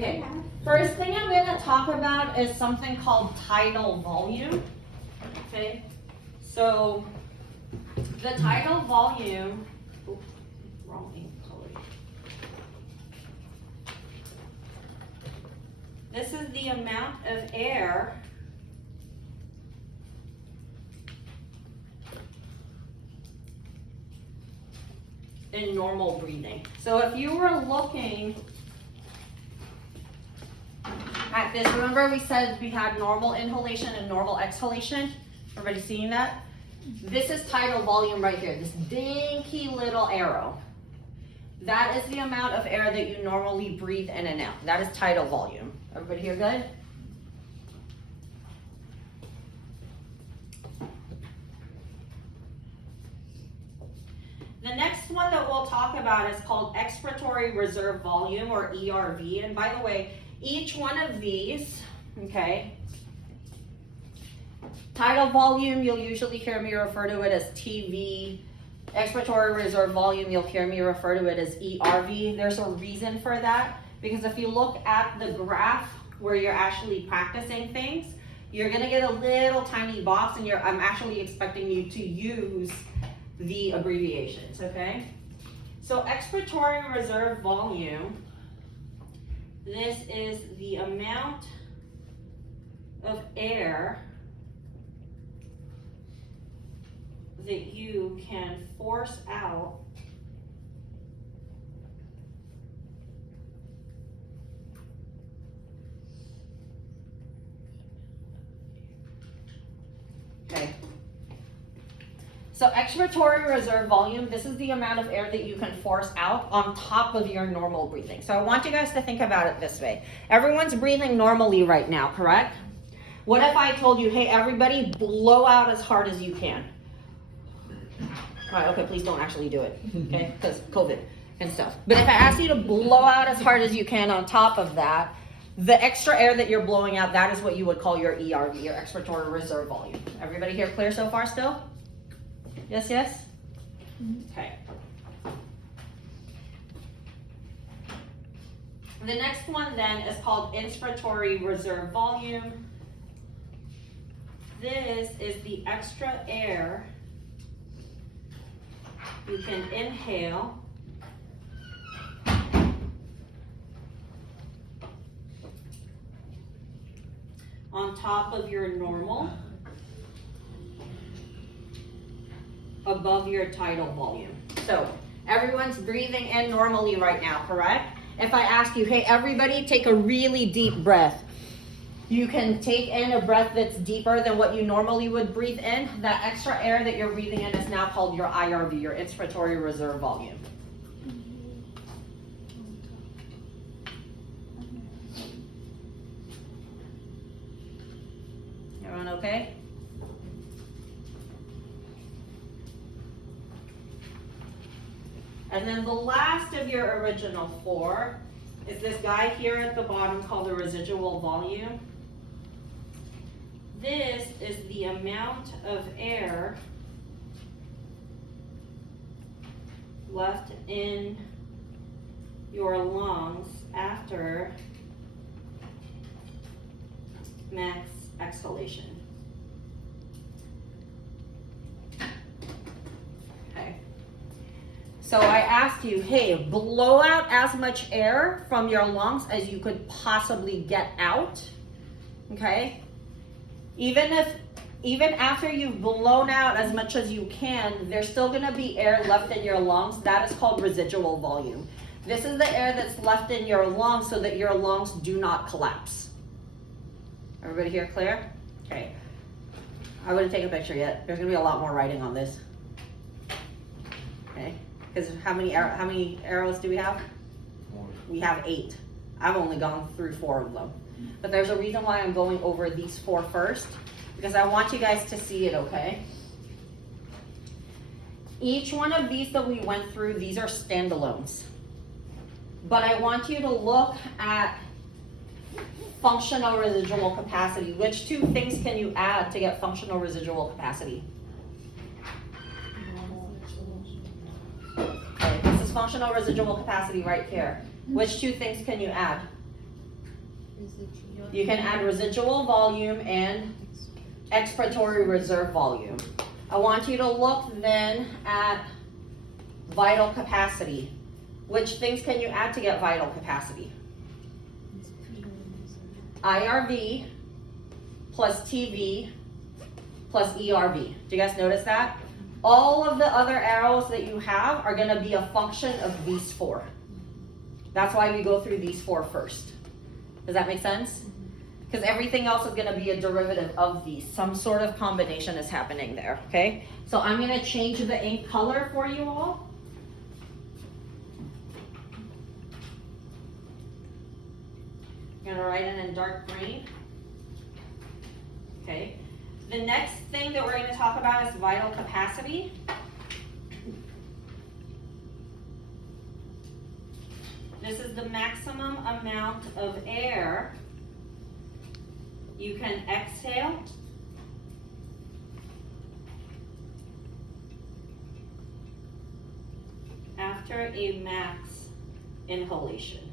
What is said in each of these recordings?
Okay, first thing I'm going to talk about is something called tidal volume. Okay, so the tidal volume, oops, wrong ink color. This is the amount of air in normal breathing. So if you were looking at this, remember we said we had normal inhalation and normal exhalation? Everybody seeing that? This is tidal volume right here, this dinky little arrow. That is the amount of air that you normally breathe in and out. That is tidal volume. Everybody here good? The next one that we'll talk about is called expiratory reserve volume, or ERV. And by the way, each one of these, okay, tidal volume, you'll usually hear me refer to it as TV. Expiratory reserve volume, you'll hear me refer to it as ERV. There's a reason for that, because if you look at the graph where you're actually practicing things, you're gonna get a little tiny box, and I'm actually expecting you to use the abbreviations, okay? So expiratory reserve volume, this is the amount of air that you can force out okay. So expiratory reserve volume, this is the amount of air that you can force out on top of your normal breathing. So I want you guys to think about it this way. Everyone's breathing normally right now, correct? What if I told you, hey, everybody blow out as hard as you can? All right, okay, please don't actually do it, okay? Because COVID and stuff. But if I ask you to blow out as hard as you can on top of that, the extra air that you're blowing out, that is what you would call your ERV, your expiratory reserve volume. Everybody here clear so far still? Yes, yes? Okay. The next one then is called inspiratory reserve volume. This is the extra air you can inhale on top of your normal, above your tidal volume. So everyone's breathing in normally right now, correct? If I ask you, hey, everybody take a really deep breath. You can take in a breath that's deeper than what you normally would breathe in. That extra air that you're breathing in is now called your IRV, your inspiratory reserve volume. Everyone okay? And then the last of your original four is this guy here at the bottom called the residual volume. This is the amount of air left in your lungs after max exhalation. Okay. So I asked you, hey, blow out as much air from your lungs as you could possibly get out, okay? Even after you've blown out as much as you can, there's still gonna be air left in your lungs. That is called residual volume. This is the air that's left in your lungs so that your lungs do not collapse. Everybody here clear? Okay. I wouldn't take a picture yet. There's gonna be a lot more writing on this. Okay. Because how many arrows do we have? 4. We have 8. I've only gone through 4 of them. But there's a reason why I'm going over these 4 first, because I want you guys to see it, okay? Each one of these that we went through, these are standalones. But I want you to look at functional residual capacity. Which 2 things can you add to get functional residual capacity? Okay, this is functional residual capacity right here. Which 2 things can you add? You can add residual volume and expiratory reserve volume. I want you to look then at vital capacity. Which things can you add to get vital capacity? IRV plus TV plus ERV. Do you guys notice that? All of the other arrows that you have are going to be a function of these four. That's why we go through these four first. Does that make sense? Because everything else is going to be a derivative of these. Some sort of combination is happening there, okay? So I'm going to change the ink color for you all. I'm going to write it in dark green. Okay. The next thing that we're going to talk about is vital capacity. This is the maximum amount of air you can exhale after a max inhalation.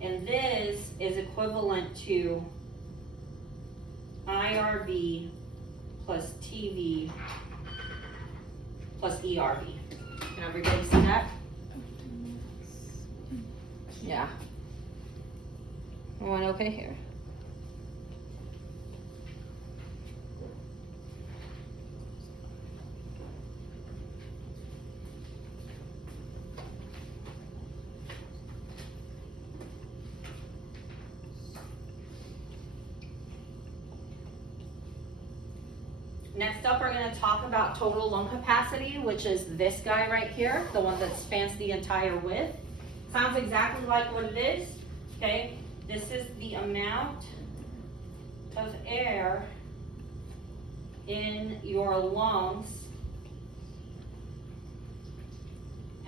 And this is equivalent to IRV plus TV plus ERV. Can everybody see that? Yeah. Everyone okay here? Next up, we're going to talk about total lung capacity, which is this guy right here, the one that spans the entire width. Sounds exactly like what it is, okay? This is the amount of air in your lungs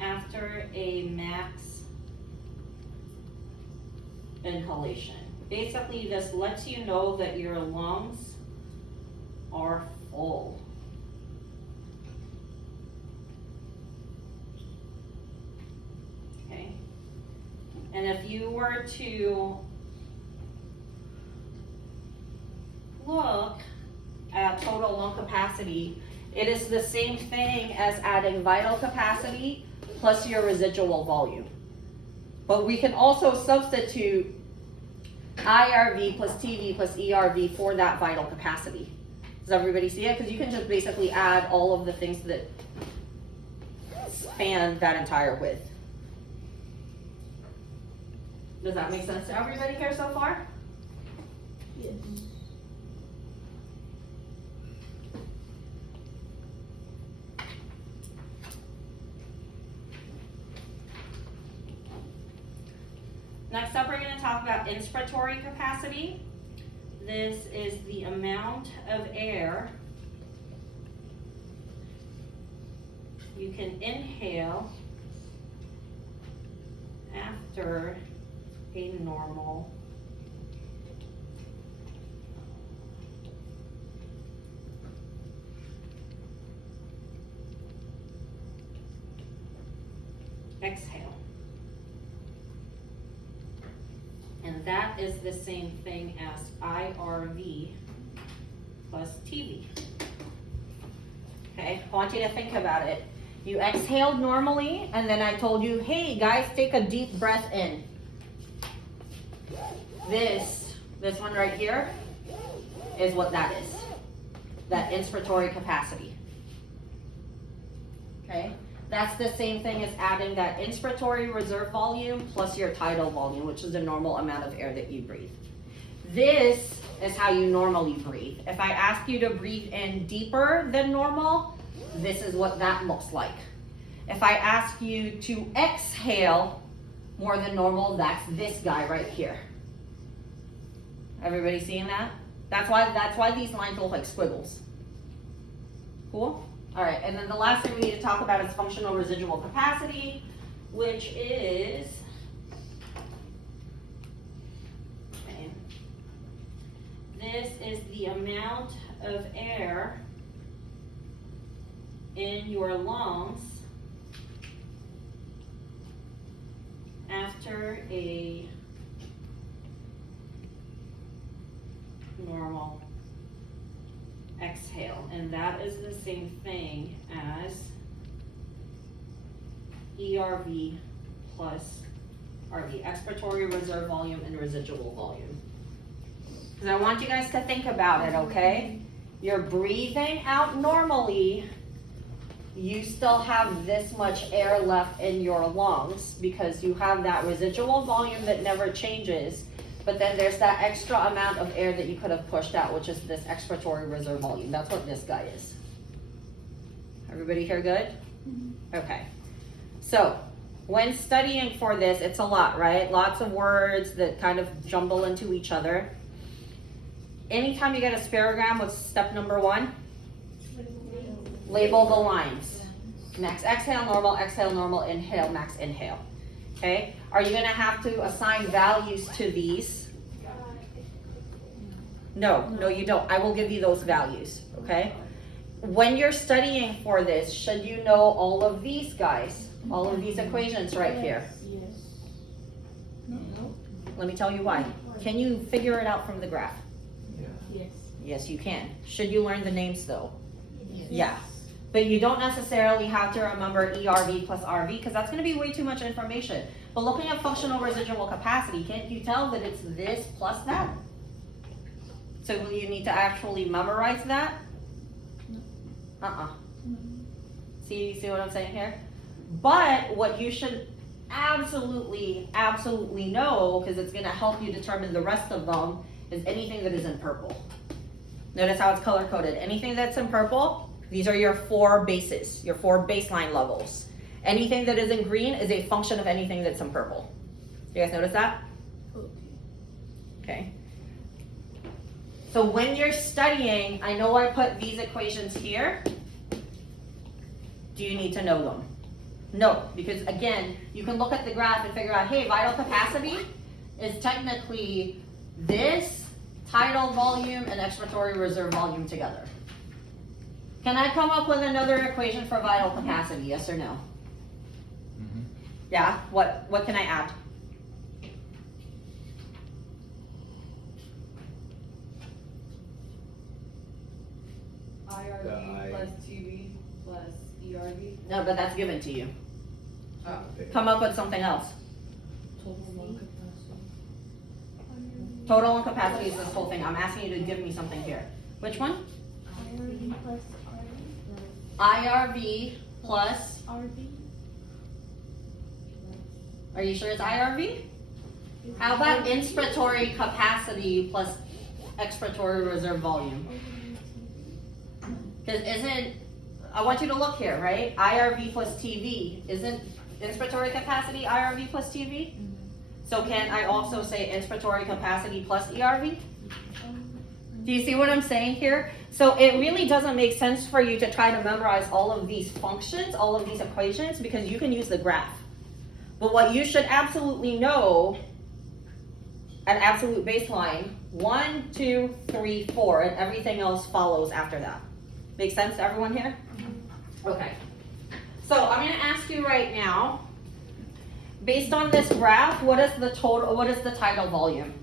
after a max inhalation. Basically, this lets you know that your lungs are full. Okay. And if you were to look at total lung capacity, it is the same thing as adding vital capacity plus your residual volume. But we can also substitute IRV plus TV plus ERV for that vital capacity. Does everybody see it? Because you can just basically add all of the things that span that entire width. Does that make sense to everybody here so far? Yes. Next up, we're going to talk about inspiratory capacity. This is the amount of air you can inhale after a normal exhale. And that is the same thing as IRV plus TV. Okay, I want you to think about it. You exhaled normally, and then I told you, hey guys, take a deep breath in. This one right here is what that is. That inspiratory capacity. Okay? That's the same thing as adding that inspiratory reserve volume plus your tidal volume, which is the normal amount of air that you breathe. This is how you normally breathe. If I ask you to breathe in deeper than normal, this is what that looks like. If I ask you to exhale more than normal, that's this guy right here. Everybody seeing that? That's why these lines look like squiggles. Cool? All right, and then the last thing we need to talk about is functional residual capacity, which is, okay, this is the amount of air in your lungs after a normal exhale, and that is the same thing as ERV plus RV, expiratory reserve volume and residual volume. Because I want you guys to think about it, okay? You're breathing out normally, you still have this much air left in your lungs because you have that residual volume that never changes, but then there's that extra amount of air that you could have pushed out, which is this expiratory reserve volume. That's what this guy is. Everybody here good? Okay. So, when studying for this, it's a lot, right? Lots of words that kind of jumble into each other. Anytime you get a spirogram, what's step number 1? Label the lines. Max exhale, normal, inhale, max inhale. Okay? Are you going to have to assign values to these? No, you don't. I will give you those values. Okay? When you're studying for this, should you know all of these guys? All of these equations right here? Yes. Let me tell you why. Can you figure it out from the graph? Yes. Yes, you can. Should you learn the names though? Yes. Yeah. But you don't necessarily have to remember ERV plus RV because that's going to be way too much information. But looking at functional residual capacity, can't you tell that it's this plus that? So will you need to actually memorize that? See what I'm saying here? But what you should absolutely know, because it's going to help you determine the rest of them, is anything that is in purple. Notice how it's color coded. Anything that's in purple, these are your 4 bases, your 4 baseline levels. Anything that is in green is a function of anything that's in purple. You guys notice that? Okay. So when you're studying, I know I put these equations here. Do you need to know them? No, because again, you can look at the graph and figure out, hey, vital capacity is technically this tidal volume and expiratory reserve volume together. Can I come up with another equation for vital capacity, yes or no? Yeah, what can I add? IRV plus TV plus ERV. No, but that's given to you. Oh. Come up with something else. Total lung capacity. Total lung capacity is this whole thing. I'm asking you to give me something here. Which one? IRV plus RV IRV plus, RV. are you sure it's IRV? How about inspiratory capacity plus expiratory reserve volume? Because I want you to look here, right? IRV plus TV. Isn't inspiratory capacity IRV plus TV? So can I also say inspiratory capacity plus ERV? Do you see what I'm saying here? So it really doesn't make sense for you to try to memorize all of these functions, all of these equations, because you can use the graph. But what you should absolutely know, an absolute baseline, 1, 2, 3, 4, and everything else follows after that. Make sense to everyone here? Okay. So I'm going to ask you right now, based on this graph, what is the tidal volume?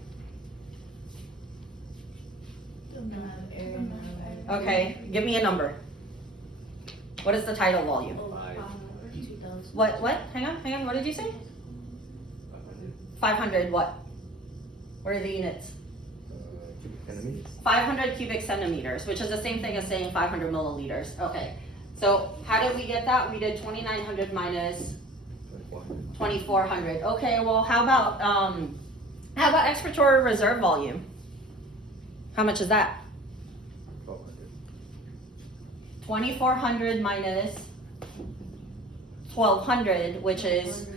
Okay, give me a number. What is the tidal volume? 2000. What? Hang on, what did you say? 500 what? What are the units? 500 cubic centimeters, which is the same thing as saying 500 milliliters. Okay, so how did we get that? We did 2900 minus 2400. Okay, well how about expiratory reserve volume? How much is that? 2400 minus 1200, which is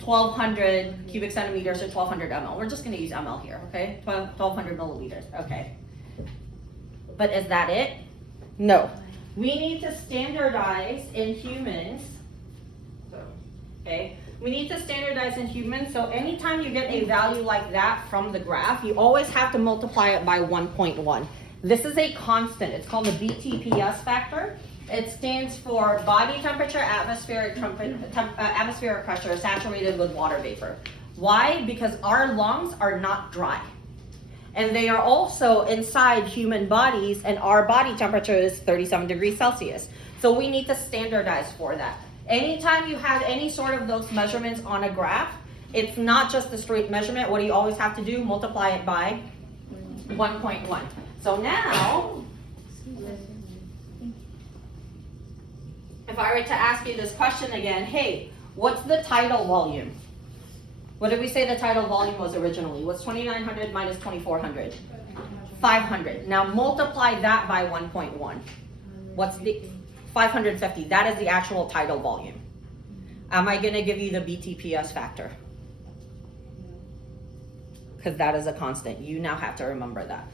1200 cubic centimeters or 1200 ml. We're just going to use ml here, okay? 1200 milliliters, okay. But is that it? No. We need to standardize in humans. Okay? We need to standardize in humans, so anytime you get a value like that from the graph, you always have to multiply it by 1.1. This is a constant. It's called the BTPS factor. It stands for body temperature, atmospheric pressure saturated with water vapor. Why? Because our lungs are not dry. And they are also inside human bodies, and our body temperature is 37 degrees Celsius. So we need to standardize for that. Anytime you have any sort of those measurements on a graph, it's not just a straight measurement. What do you always have to do? Multiply it by 1.1. So now, if I were to ask you this question again, hey, what's the tidal volume? What did we say the tidal volume was originally? What's 2,900 minus 2,400? 500. Now multiply that by 1.1. What's the 550? That is the actual tidal volume. Am I going to give you the BTPS factor? Because that is a constant. You now have to remember that.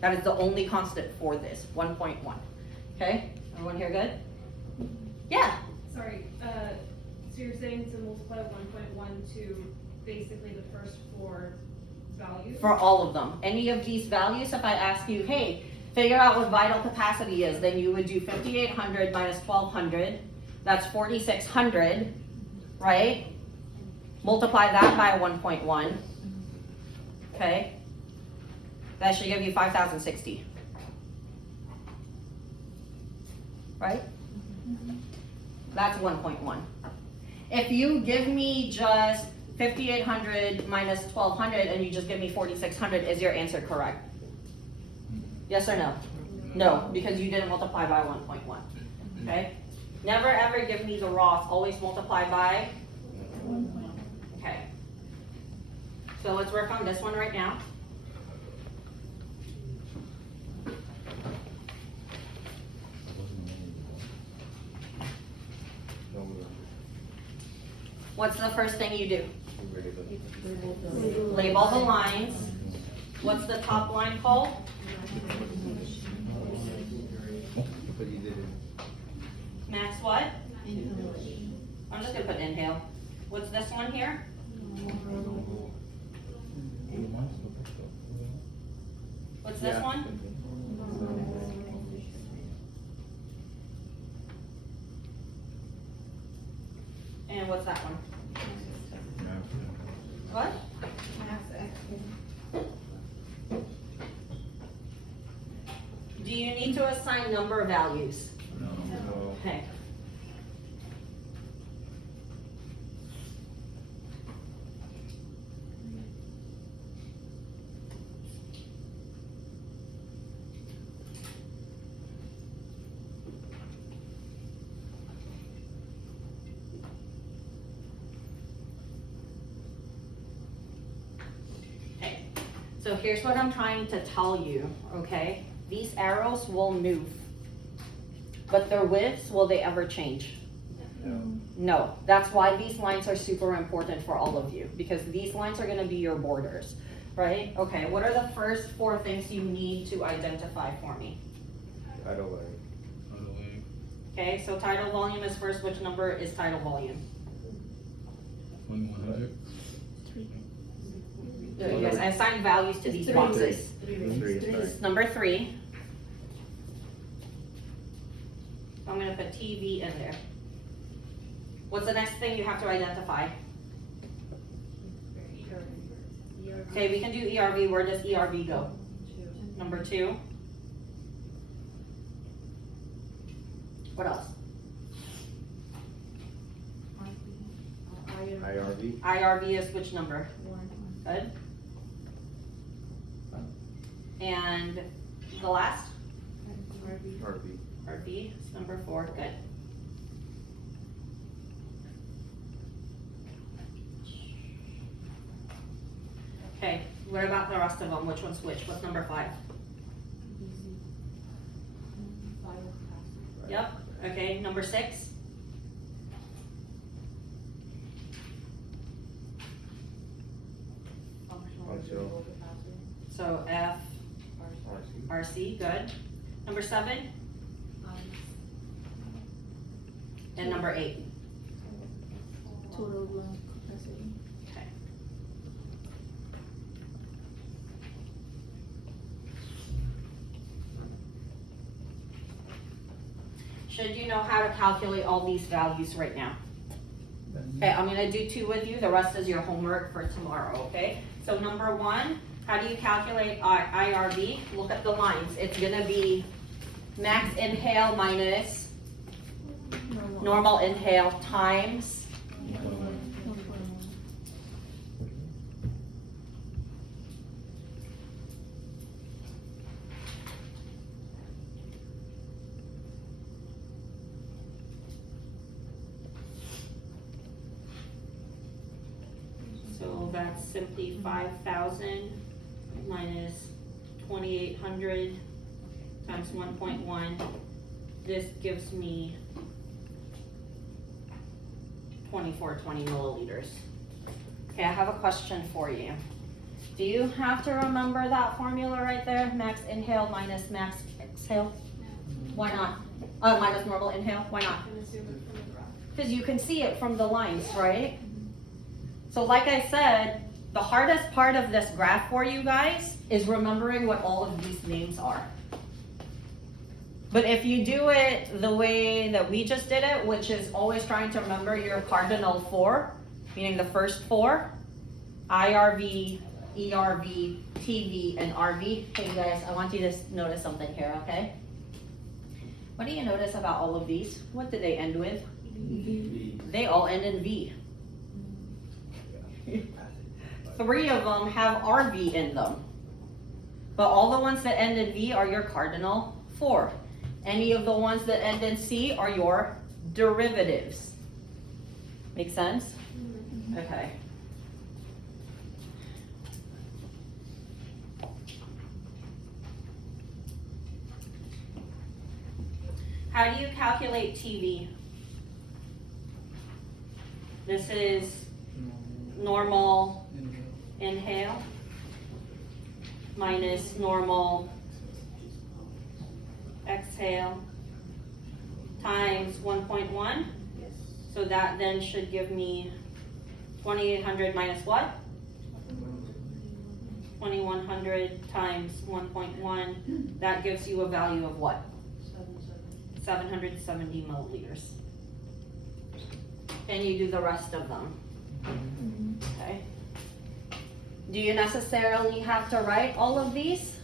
That is the only constant for this, 1.1. Okay? Everyone here good? Yeah. Sorry, so you're saying to multiply 1.1 to basically the first four values? For all of them. Any of these values, if I ask you, hey, figure out what vital capacity is, then you would do 5,800 minus 1,200. That's 4,600, right? Multiply that by 1.1. Okay? That should give you 5,060. Right? That's 1.1. If you give me just 5,800 minus 1,200 and you just give me 4,600, is your answer correct? Yes or no? No, because you didn't multiply by 1.1. Okay? Never ever give me the raws, always multiply by 1.1. Okay. So let's work on this one right now. What's the first thing you do? Label the lines. What's the top line called? Max what? I'm just gonna put inhale. What's this one here? What's this one? And what's that one? What? Do you need to assign number values? No. Okay. So here's what I'm trying to tell you, okay? These arrows will move, but their widths, will they ever change? No. No, that's why these lines are super important for all of you, because these lines are gonna be your borders, right? Okay, what are the first four things you need to identify for me? Tidal volume. Okay, so tidal volume is first. Which number is tidal volume? 100. Yes, I assigned values to these boxes. Three. Number 3. I'm gonna put TV in there. What's the next thing you have to identify? Okay, we can do ERV. Where does ERV go? Number 2. What else? IRV. IRV is which number? Good. And the last? RV. RV is number 4. Good. Okay, what about the rest of them? Which one's which? What's number 5? Yep. Okay, number 6? Functional. So F, RC. RC, good. Number 7? And number 8? Total lung capacity. Okay. should you know how to calculate all these values right now? Okay, I'm gonna do 2 with you, the rest is your homework for tomorrow, okay? So number 1, how do you calculate IRV? Look at the lines, it's gonna be max inhale minus normal inhale times so that's simply 5,000 minus 2,800 times 1.1. This gives me 2420 milliliters. Okay, I have a question for you. Do you have to remember that formula right there? Max inhale minus max exhale? Why not? Minus normal inhale, why not? And assume it from the graph. Because you can see it from the lines, right? So like I said, the hardest part of this graph for you guys is remembering what all of these names are. But if you do it the way that we just did it, which is always trying to remember your cardinal 4, meaning the first 4, IRV, ERV, TV, and RV. Hey guys, I want you to notice something here, okay? What do you notice about all of these? What do they end with? They all end in V. 3 of them have RV in them. But all the ones that end in V are your cardinal 4. Any of the ones that end in C are your derivatives. Make sense? Okay. How do you calculate TV? This is normal inhale minus normal exhale times 1.1. So that then should give me 2,800 minus what? 2,100 times 1.1. That gives you a value of what? 770 milliliters. And you do the rest of them. Okay. Do you necessarily have to write all of these?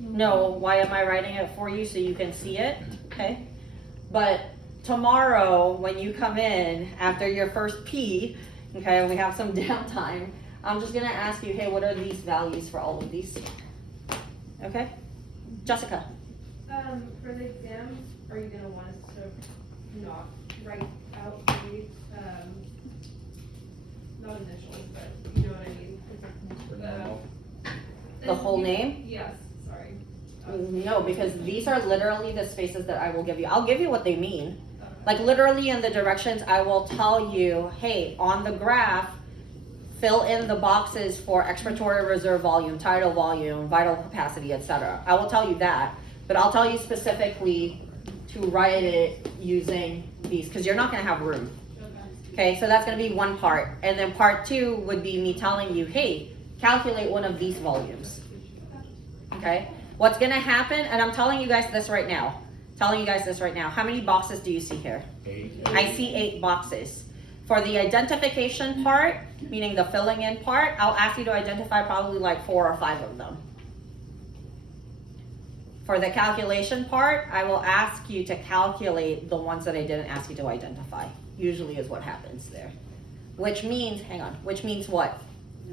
No. Why am I writing it for you? So you can see it. Okay. But tomorrow, when you come in after your first P, okay, we have some downtime, I'm just gonna ask you, hey, what are these values for all of these? Okay. Jessica. For the exam, are you gonna want us to not write out the, not initials, but you know what I mean? The whole name? Yes, sorry. No, because these are literally the spaces that I will give you. I'll give you what they mean. Okay. Like literally in the directions, I will tell you, hey, on the graph, fill in the boxes for expiratory reserve volume, tidal volume, vital capacity, etc. I will tell you that, but I'll tell you specifically to write it using these, because you're not gonna have room. Okay, so that's gonna be one part. And then part 2 would be me telling you, hey, calculate one of these volumes. Okay, what's gonna happen, and I'm telling you guys this right now, how many boxes do you see here? 8. I see 8 boxes. For the identification part, meaning the filling in part, I'll ask you to identify probably like 4 or 5 of them. For the calculation part, I will ask you to calculate the ones that I didn't ask you to identify. Usually is what happens there. Which means, which means what?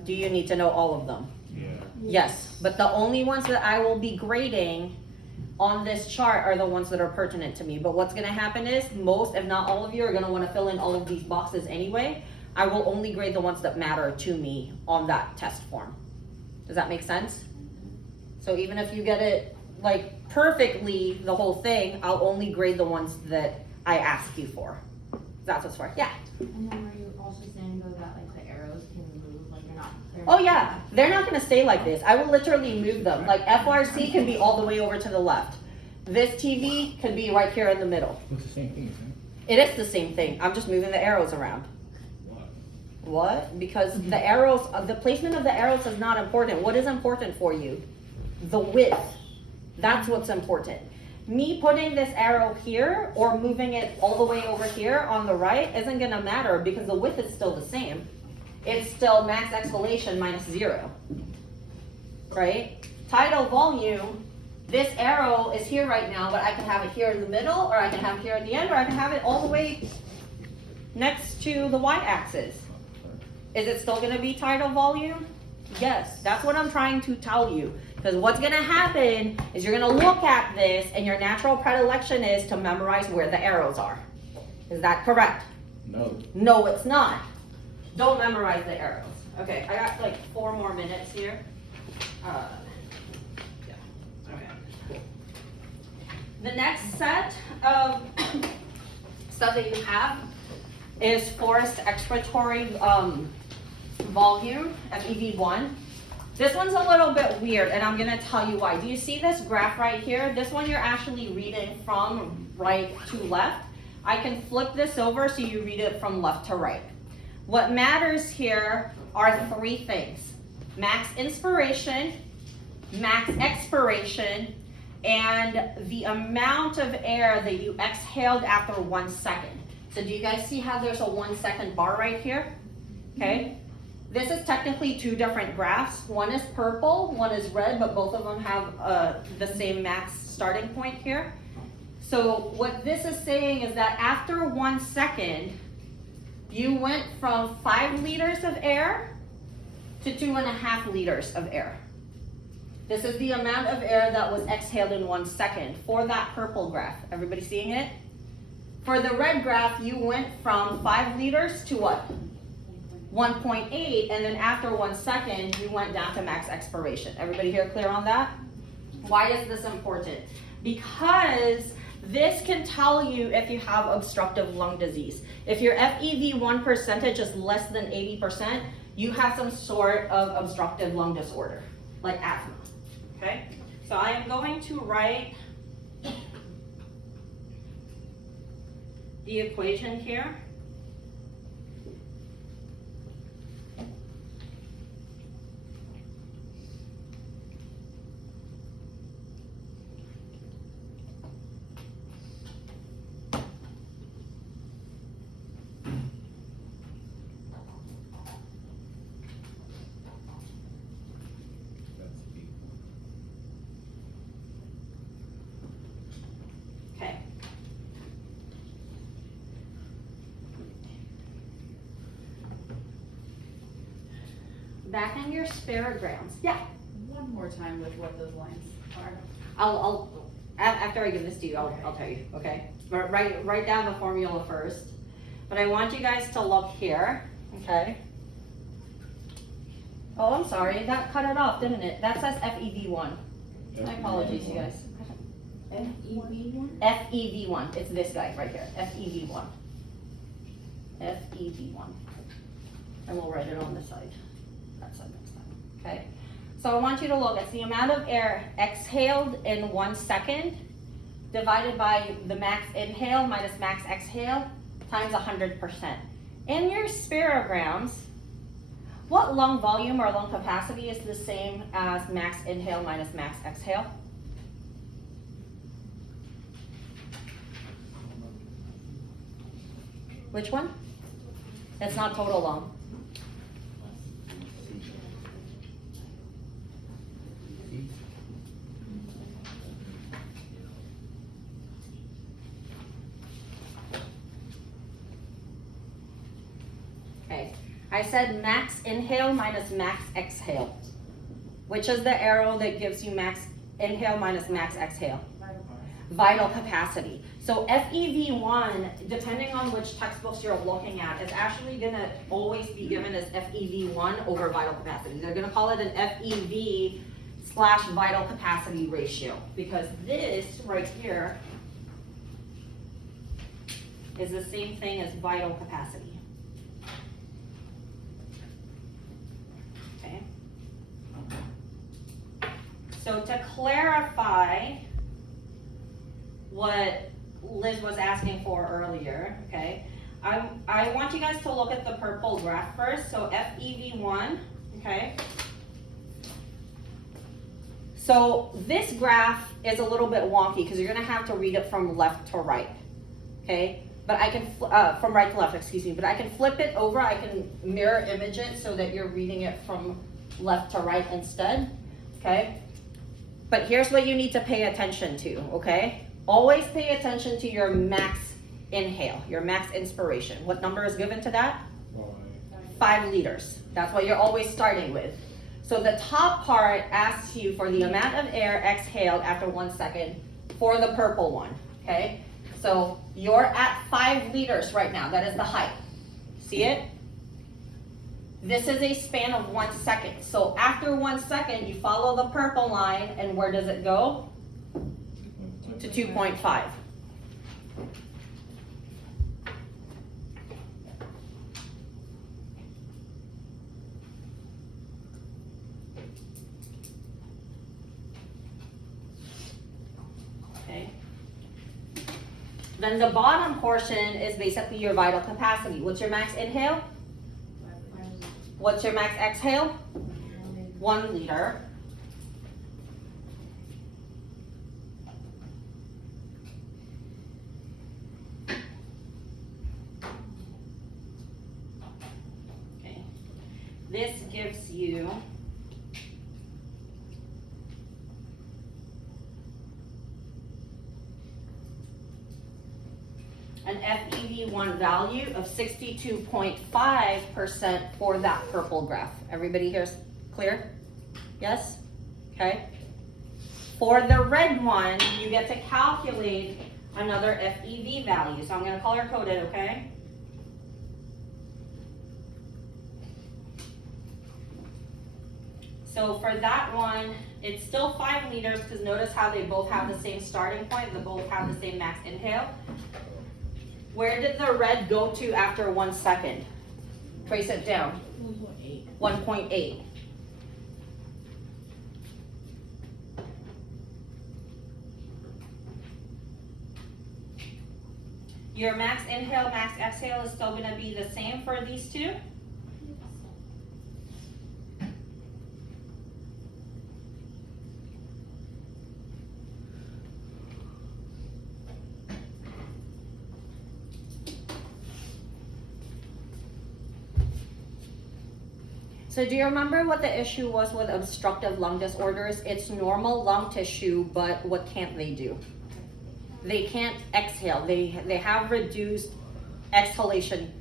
Do you need to know all of them? Yeah. Yes, but the only ones that I will be grading on this chart are the ones that are pertinent to me. But what's gonna happen is most, if not all of you, are gonna wanna fill in all of these boxes anyway. I will only grade the ones that matter to me on that test form. Does that make sense? So even if you get it like perfectly, the whole thing, I'll only grade the ones that I ask you for. That's what's for, yeah. And then were you also saying though that like the arrows can move, like they're Oh yeah, they're not gonna stay like this. I will literally move them. Like FRC can be all the way over to the left. This TV could be right here in the middle. It's the same thing, isn't It is the same thing. I'm just moving the arrows around. it? What? Because the arrows, the placement of the arrows is not important. What is important for you? The width. That's what's important. Me putting this arrow here or moving it all the way over here on the right isn't gonna matter because the width is still the same. It's still max exhalation minus 0, right? Tidal volume, this arrow is here right now, but I can have it here in the middle, or I can have it here at the end, or I can have it all the way next to the y-axis. Is it still gonna be tidal volume? Yes, that's what I'm trying to tell you. Because what's gonna happen is you're gonna look at this and your natural predilection is to memorize where the arrows are. Is that correct? No. No, it's not. Don't memorize the arrows. Okay, I got like 4 more minutes here. Yeah, okay. The next set of stuff that you have is forced expiratory volume, FEV1. This one's a little bit weird, and I'm gonna tell you why. Do you see this graph right here? This one you're actually reading from right to left. I can flip this over so you read it from left to right. What matters here are 3 things: max inspiration, max expiration, and the amount of air that you exhaled after 1 second. So do you guys see how there's a 1 second bar right here? Okay. This is technically 2 different graphs. One is purple, one is red, but both of them have the same max starting point here. So what this is saying is that after 1 second, you went from 5 liters of air to 2.5 liters of air. This is the amount of air that was exhaled in 1 second for that purple graph. Everybody seeing it? For the red graph, you went from 5 liters to what? 1.8, and then after 1 second, you went down to max expiration. Everybody here clear on that? Why is this important? Because this can tell you if you have obstructive lung disease. If your FEV1 percentage is less than 80%, you have some sort of obstructive lung disorder, like asthma, okay? So I am going to write the equation here. Okay. Back in your spirograms. Yeah. One more time with what those lines are. After I give this to you, I'll tell you, okay? But write down the formula first. But I want you guys to look here, okay? Oh, I'm sorry, that cut it off, didn't it? That says FEV1. My apologies, you guys. FEV1? FEV1, it's this guy right here, FEV1. FEV1. And we'll write it on the side. That side next time, okay? So I want you to look, it's the amount of air exhaled in 1 second divided by the max inhale minus max exhale times 100%. In your spirograms, what lung volume or lung capacity is the same as max inhale minus max exhale? Which one? It's not total lung. Okay, I said max inhale minus max exhale. Which is the arrow that gives you max inhale minus max exhale? Vital capacity. So FEV1, depending on which textbooks you're looking at, is actually gonna always be given as FEV1 over vital capacity. They're gonna call it an FEV/vital capacity ratio, because this right here is the same thing as vital capacity. Okay. So to clarify what Liz was asking for earlier, okay, I want you guys to look at the purple graph first. So FEV1, okay. So this graph is a little bit wonky because you're gonna have to read it from left to right, okay? But I can, from right to left, excuse me, but I can flip it over, I can mirror image it so that you're reading it from left to right instead, okay? But here's what you need to pay attention to, okay? Always pay attention to your max inhale, your max inspiration. What number is given to that? 5 liters. That's what you're always starting with. So the top part asks you for the amount of air exhaled after 1 second for the purple one, okay? So you're at 5 liters right now. That is the height. See it? This is a span of 1 second. So after 1 second, you follow the purple line, and where does it go? To 2.5. Okay. Then the bottom portion is basically your vital capacity. What's your max inhale? What's your max exhale? 1 liter. Okay. This gives you an FEV1 value of 62.5% for that purple graph. Everybody here's clear? Yes? Okay. For the red one, you get to calculate another FEV value. So I'm going to color code it, okay? So for that one, it's still 5 liters because notice how they both have the same starting point. They both have the same max inhale. Where did the red go to after 1 second? Trace it down. 1.8. 1.8. Your max inhale, max exhale is still going to be the same for these two? So do you remember what the issue was with obstructive lung disorders? It's normal lung tissue, but what can't they do? They can't exhale. They have reduced exhalation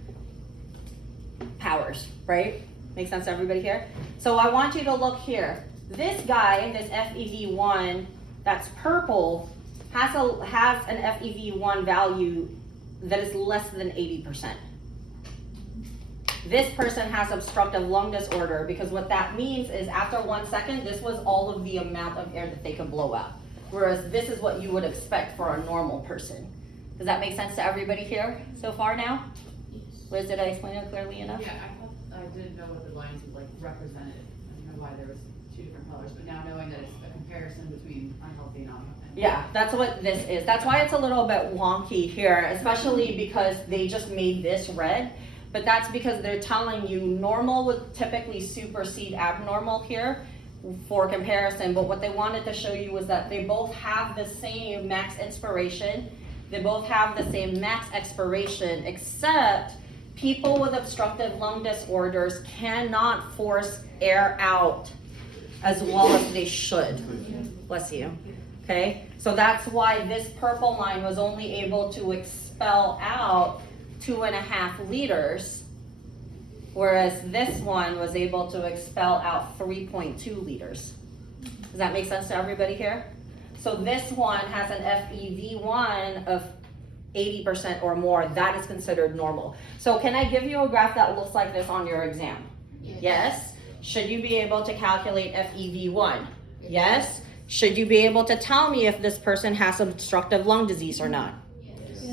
powers, right? Makes sense to everybody here? So I want you to look here. This guy, this FEV1, that's purple, has an FEV1 value that is less than 80%. This person has obstructive lung disorder because what that means is after 1 second, this was all of the amount of air that they could blow out. Whereas this is what you would expect for a normal person. Does that make sense to everybody here so far now? Liz, did I explain it clearly enough? Yeah, I didn't know what the lines like represented. I didn't know why there was 2 different colors, but now knowing that it's a comparison between unhealthy and unhealthy. Yeah, that's what this is. That's why it's a little bit wonky here, especially because they just made this red. But that's because they're telling you normal would typically supersede abnormal here for comparison. But what they wanted to show you was that they both have the same max inspiration. They both have the same max expiration, except people with obstructive lung disorders cannot force air out as well as they should. Bless you. Okay, so that's why this purple line was only able to expel out 2.5 liters, whereas this one was able to expel out 3.2 liters. Does that make sense to everybody here? So this one has an FEV1 of 80% or more. That is considered normal. So can I give you a graph that looks like this on your exam? Yes. Should you be able to calculate FEV1? Yes. Should you be able to tell me if this person has obstructive lung disease or not?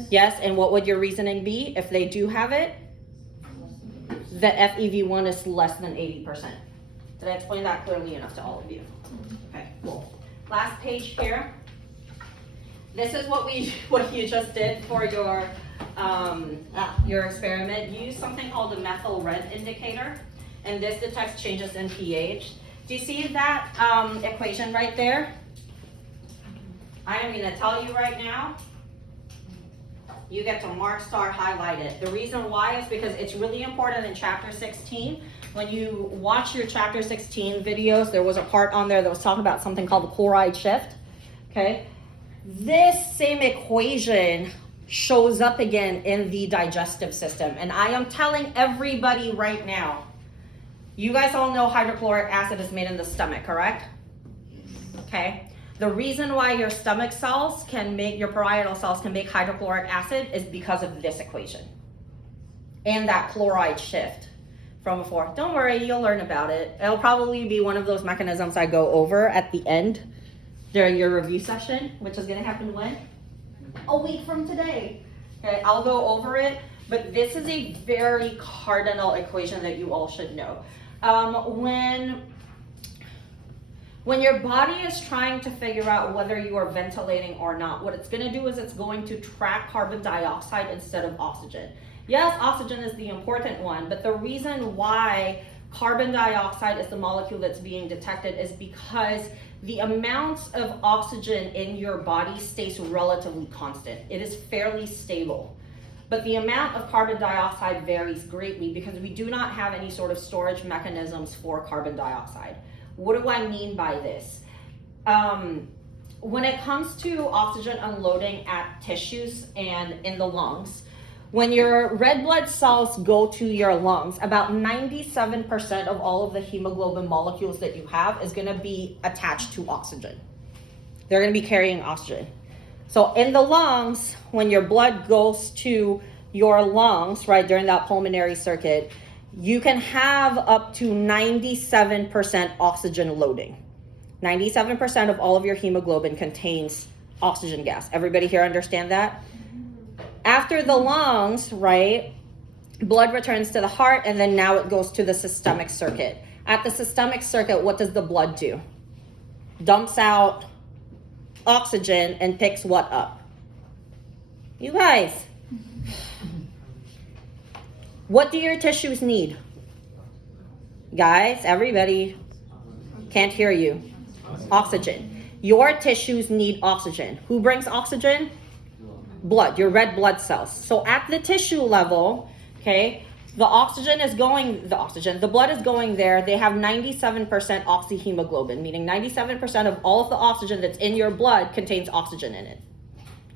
Yes, and what would your reasoning be if they do have it? The FEV1 is less than 80%. Did I explain that clearly enough to all of you? Okay, cool. Last page here. This is what you just did for your experiment. Use something called the methyl red indicator, and this detects changes in pH. Do you see that equation right there? I am going to tell you right now. You get to mark, star, highlight it. The reason why is because it's really important in chapter 16. When you watch your chapter 16 videos, there was a part on there that was talking about something called the chloride shift. Okay? This same equation shows up again in the digestive system. And I am telling everybody right now, you guys all know hydrochloric acid is made in the stomach, correct? Okay. The reason why your stomach cells can make, your parietal cells can make hydrochloric acid is because of this equation. And that chloride shift from before. Don't worry, you'll learn about it. It'll probably be one of those mechanisms I go over at the end during your review session, which is gonna happen when? A week from today. Okay, I'll go over it, but this is a very cardinal equation that you all should know. When your body is trying to figure out whether you are ventilating or not, what it's going to do is it's going to track carbon dioxide instead of oxygen. Yes, oxygen is the important one, but the reason why carbon dioxide is the molecule that's being detected is because the amounts of oxygen in your body stays relatively constant. It is fairly stable. But the amount of carbon dioxide varies greatly because we do not have any sort of storage mechanisms for carbon dioxide. What do I mean by this? When it comes to oxygen unloading at tissues and in the lungs, when your red blood cells go to your lungs, about 97% of all of the hemoglobin molecules that you have is gonna be attached to oxygen. They're gonna be carrying oxygen. So in the lungs, when your blood goes to your lungs, right, during that pulmonary circuit, you can have up to 97% oxygen loading. 97% of all of your hemoglobin contains oxygen gas. Everybody here understand that? After the lungs, right, blood returns to the heart and then now it goes to the systemic circuit. At the systemic circuit, what does the blood do? Dumps out oxygen and picks what up? You guys. What do your tissues need? Guys, everybody, can't hear you. Oxygen. Your tissues need oxygen. Who brings oxygen? Blood, your red blood cells. So at the tissue level, okay, the blood is going there. They have 97% oxyhemoglobin, meaning 97% of all of the oxygen that's in your blood contains oxygen in it.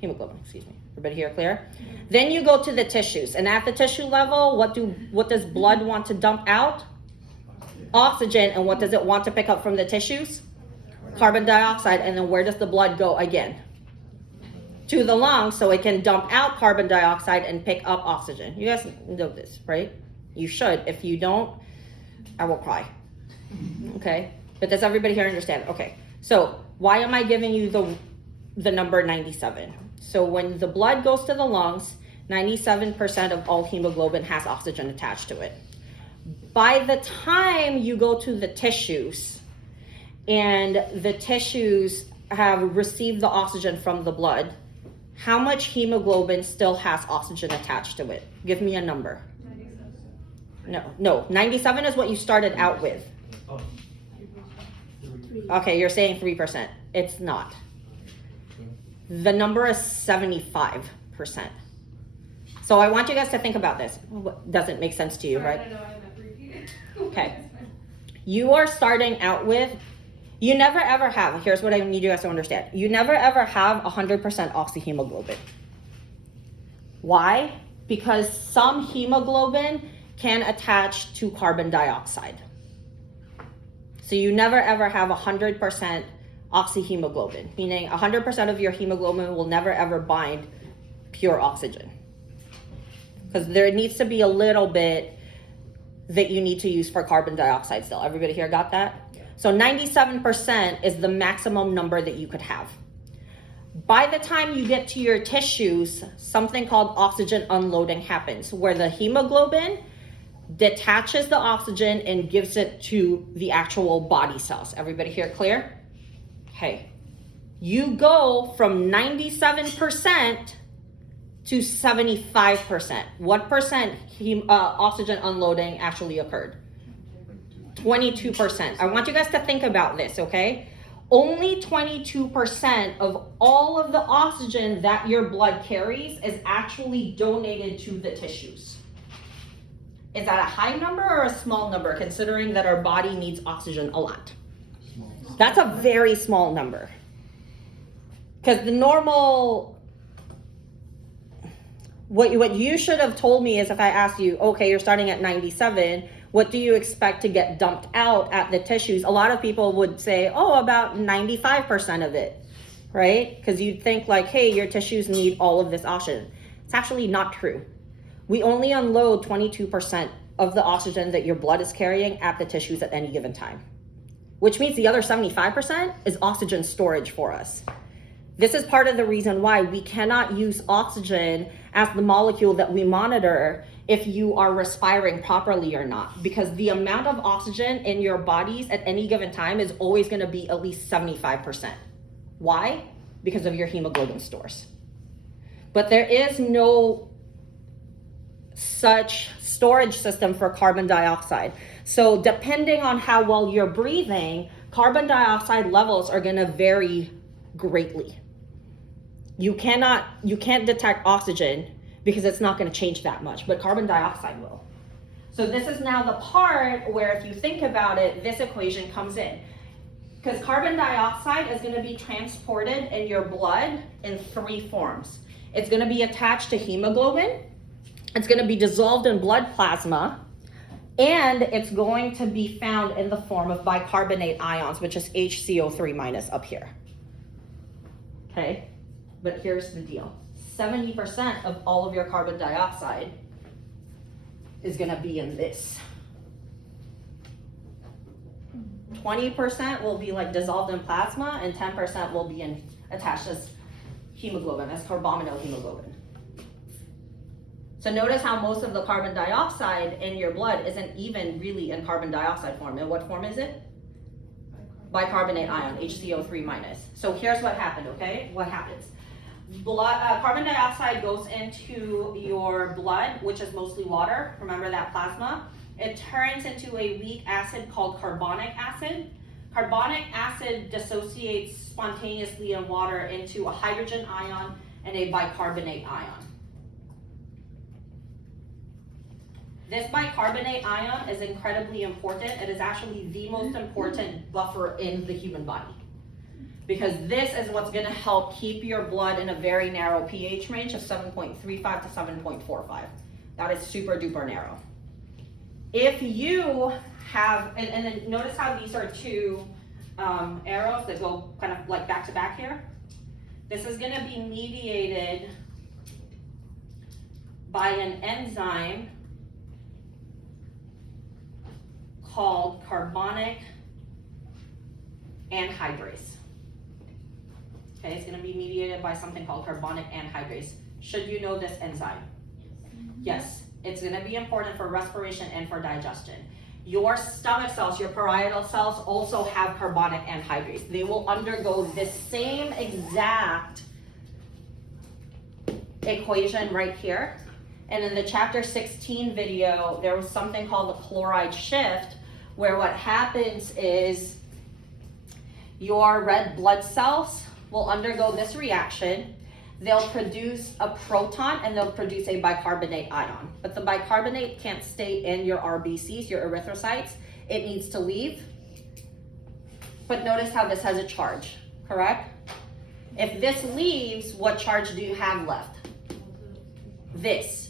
Hemoglobin, excuse me. Everybody here clear? Then you go to the tissues, and at the tissue level, what does blood want to dump out? Oxygen, and what does it want to pick up from the tissues? Carbon dioxide, and then where does the blood go again? To the lungs, so it can dump out carbon dioxide and pick up oxygen. You guys know this, right? You should. If you don't, I will cry. Okay? But does everybody here understand? Okay. So why am I giving you the number 97? So when the blood goes to the lungs, 97% of all hemoglobin has oxygen attached to it. By the time you go to the tissues, and the tissues have received the oxygen from the blood, how much hemoglobin still has oxygen attached to it? Give me a number. 97. No, 97 is what you started out with. Okay, you're saying 3%. It's not. The number is 75%. So I want you guys to think about this. Doesn't make sense to you, Sorry, right? I know I meant repeat. Okay. You are starting out with, you never ever have, here's what I need you guys to understand. You never ever have 100% oxyhemoglobin. Why? Because some hemoglobin can attach to carbon dioxide. So you never ever have 100% oxyhemoglobin, meaning 100% of your hemoglobin will never ever bind pure oxygen. Because there needs to be a little bit that you need to use for carbon dioxide still. Everybody here got that? So 97% is the maximum number that you could have. By the time you get to your tissues, something called oxygen unloading happens, where the hemoglobin detaches the oxygen and gives it to the actual body cells. Everybody here clear? Okay. You go from 97% to 75%. What percent oxygen unloading actually occurred? 22%. I want you guys to think about this, okay? Only 22% of all of the oxygen that your blood carries is actually donated to the tissues. Is that a high number or a small number, considering that our body needs oxygen a lot? That's a very small number. Because the normal, what you should have told me is if I asked you, okay, you're starting at 97, what do you expect to get dumped out at the tissues? A lot of people would say, oh, about 95% of it, right? Because you'd think like, hey, your tissues need all of this oxygen. It's actually not true. We only unload 22% of the oxygen that your blood is carrying at the tissues at any given time, which means the other 75% is oxygen storage for us. This is part of the reason why we cannot use oxygen as the molecule that we monitor if you are respiring properly or not, because the amount of oxygen in your bodies at any given time is always going to be at least 75%. Why? Because of your hemoglobin stores. But there is no such storage system for carbon dioxide. So depending on how well you're breathing, carbon dioxide levels are going to vary greatly. You can't detect oxygen because it's not going to change that much, but carbon dioxide will. So this is now the part where, if you think about it, this equation comes in. Because carbon dioxide is going to be transported in your blood in three forms. It's going to be attached to hemoglobin, it's going to be dissolved in blood plasma, and it's going to be found in the form of bicarbonate ions, which is HCO3- up here. Okay, but here's the deal. 70% of all of your carbon dioxide is going to be in this. 20% will be like dissolved in plasma, and 10% will be attached as hemoglobin, as carbonate hemoglobin. So notice how most of the carbon dioxide in your blood isn't even really in carbon dioxide form. In what form is it? Bicarbonate ion, HCO3-. So here's what happened, okay? What happens? Carbon dioxide goes into your blood, which is mostly water. Remember that plasma? It turns into a weak acid called carbonic acid. Carbonic acid dissociates spontaneously in water into a hydrogen ion and a bicarbonate ion. This bicarbonate ion is incredibly important. It is actually the most important buffer in the human body, because this is what's going to help keep your blood in a very narrow pH range of 7.35 to 7.45. That is super duper narrow. If you have, and then notice how these are two arrows that go kind of like back to back here. This is going to be mediated by an enzyme called carbonic anhydrase. Okay, it's going to be mediated by something called carbonic anhydrase. Should you know this enzyme? Yes, it's going to be important for respiration and for digestion. Your stomach cells, your parietal cells, also have carbonic anhydrase. They will undergo this same exact equation right here. And in the chapter 16 video, there was something called the chloride shift, where what happens is your red blood cells will undergo this reaction. They'll produce a proton and they'll produce a bicarbonate ion. But the bicarbonate can't stay in your RBCs, your erythrocytes. It needs to leave. But notice how this has a charge, correct? If this leaves, what charge do you have left? This.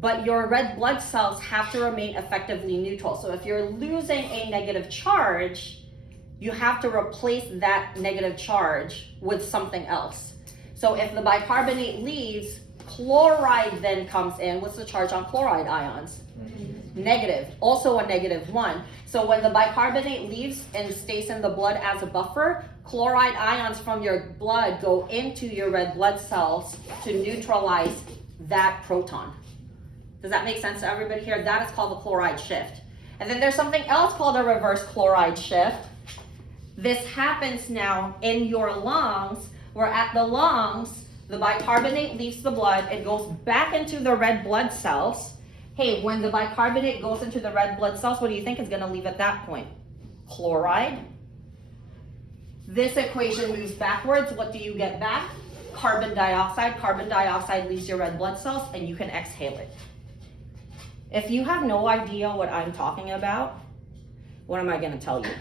But your red blood cells have to remain effectively neutral. So if you're losing a negative charge, you have to replace that negative charge with something else. So if the bicarbonate leaves, chloride then comes in. What's the charge on chloride ions? Negative, also a -1. So when the bicarbonate leaves and stays in the blood as a buffer, chloride ions from your blood go into your red blood cells to neutralize that proton. Does that make sense to everybody here? That is called the chloride shift. And then there's something else called a reverse chloride shift. This happens now in your lungs, where at the lungs, the bicarbonate leaves the blood, it goes back into the red blood cells. Hey, when the bicarbonate goes into the red blood cells, what do you think is going to leave at that point? Chloride. This equation moves backwards. What do you get back? Carbon dioxide. Carbon dioxide leaves your red blood cells and you can exhale it. If you have no idea what I'm talking about, what am I going to tell you?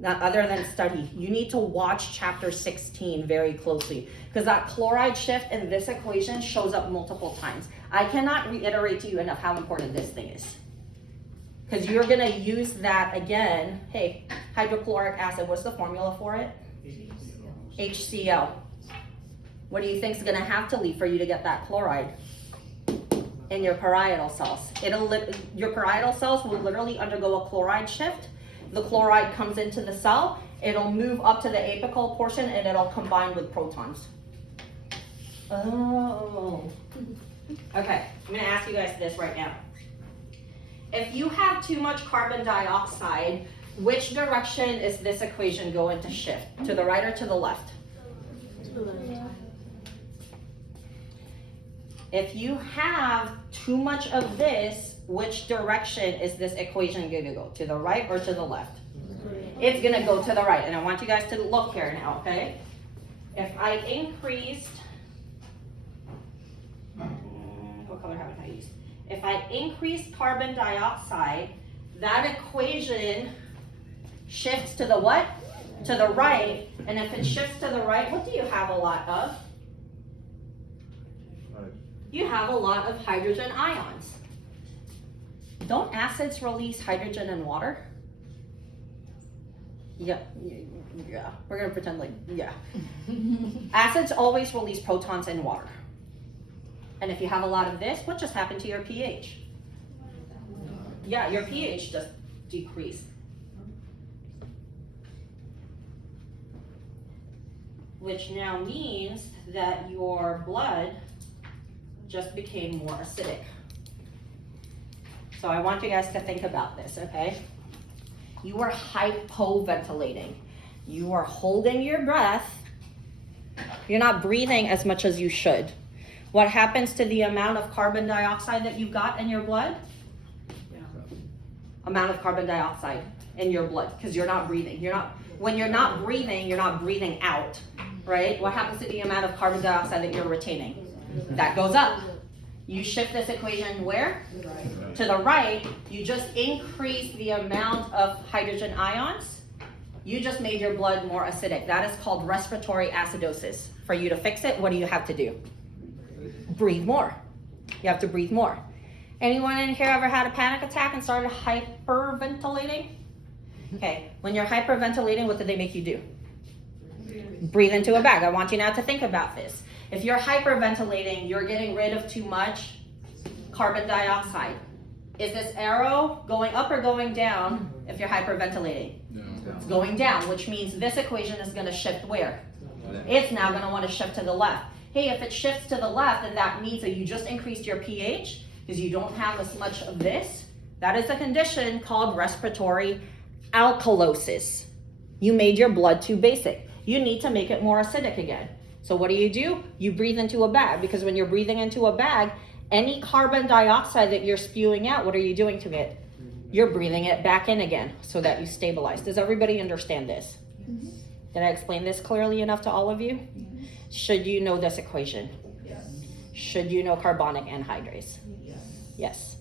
Not other than study. You need to watch chapter 16 very closely because that chloride shift in this equation shows up multiple times. I cannot reiterate to you enough how important this thing is. Because you're going to use that again. Hey, hydrochloric acid, what's the formula for it? HCl. What do you think is going to have to leave for you to get that chloride? In your parietal cells. Your parietal cells will literally undergo a chloride shift. The chloride comes into the cell, it'll move up to the apical portion and it'll combine with protons. Oh. Okay, I'm gonna ask you guys this right now. If you have too much carbon dioxide, which direction is this equation going to shift? To the right or to the left? If you have too much of this, which direction is this equation going to go? To the right or to the left? It's going to go to the right. And I want you guys to look here now, okay? If I increased, what color haven't I used? If I increased carbon dioxide, that equation shifts to the what? To the right. And if it shifts to the right, what do you have a lot of? You have a lot of hydrogen ions. Don't acids release hydrogen and water? Yeah. We're gonna pretend like, yeah. Acids always release protons in water. And if you have a lot of this, what just happened to your pH? Yeah, your pH just decreased. Which now means that your blood just became more acidic. So I want you guys to think about this, okay? You are hypoventilating. You are holding your breath. You're not breathing as much as you should. What happens to the amount of carbon dioxide that you've got in your blood? Amount of carbon dioxide in your blood, because you're not breathing. When you're not breathing out, right? What happens to the amount of carbon dioxide that you're retaining? That goes up. You shift this equation where? To the right. You just increase the amount of hydrogen ions. You just made your blood more acidic. That is called respiratory acidosis. For you to fix it, what do you have to do? Breathe more. You have to breathe more. Anyone in here ever had a panic attack and started hyperventilating? Okay, when you're hyperventilating, what do they make you do? Breathe into a bag. I want you now to think about this. If you're hyperventilating, you're getting rid of too much carbon dioxide. Is this arrow going up or going down if you're hyperventilating? It's going down, which means this equation is going to shift where? It's now going to want to shift to the left. Hey, if it shifts to the left, then that means that you just increased your pH because you don't have as much of this. That is a condition called respiratory alkalosis. You made your blood too basic. You need to make it more acidic again. So what do? You breathe into a bag, because when you're breathing into a bag, any carbon dioxide that you're spewing out, what are you doing to it? You're breathing it back in again so that you stabilize. Does everybody understand this? Mm-hmm. Did I explain this clearly enough to all of you? Mm-hmm. Should you know this equation? Yes. Should you know carbonic anhydrase? Yes. Yes.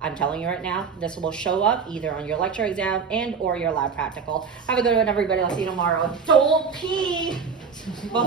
I'm telling you right now, this will show up either on your lecture exam and or your lab practical. Have a good one, everybody. I'll see you tomorrow. Don't pee before